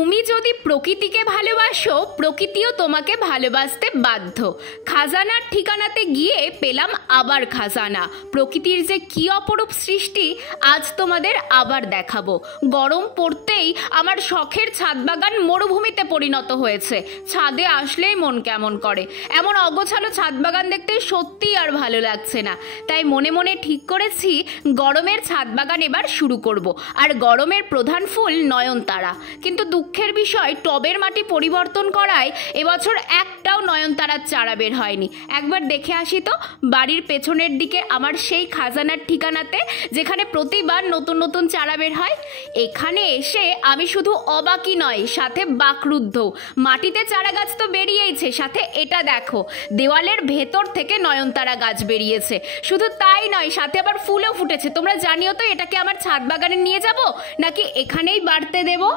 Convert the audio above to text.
তুমি যদি প্রকৃতিকে ভালোবাসো, প্রকৃতিও তোমাকে ভালোবাসতে বাধ্য। খাজানার ঠিকানাতে গিয়ে পেলাম আবার খাজানা। প্রকৃতির যে কি অপরূপ সৃষ্টি আজ তোমাদের আবার দেখাবো। গরম পড়তেই আমার শখের ছাদ বাগান মরুভূমিতে পরিণত হয়েছে। ছাদে আসলেই মন কেমন করে। এমন অগোছালো ছাদ বাগান দেখতে সত্যিই আর ভালো লাগছে না। তাই মনে মনে ঠিক করেছি গরমের ছাদ বাগান এবার শুরু করব। আর গরমের প্রধান ফুল নয়নতারা। কিন্তু দুঃখের বিষয়, টবের মাটি পরিবর্তন করায় এবছর একটাও নয়নতারার চারা বের হয়নি। একবার দেখে আসি তো বাড়ির পেছনের দিকে আমার সেই খাজানার ঠিকানাতে, যেখানে প্রতিবার নতুন নতুন চারা বের হয়। এখানে এসে আমি শুধু অবাকই নয়, সাথে বাকরুদ্ধ। মাটিতে চারা গাছ তো বেরিয়েইছে, সাথে এটা দেখো দেওয়ালের ভেতর থেকে নয়নতারা গাছ বেরিয়েছে। শুধু তাই নয়, সাথে আবার ফুলও ফুটেছে। তোমরা জানিও তো এটাকে আমার ছাদ বাগানে নিয়ে যাব নাকি এখানেই বাড়তে দেবো।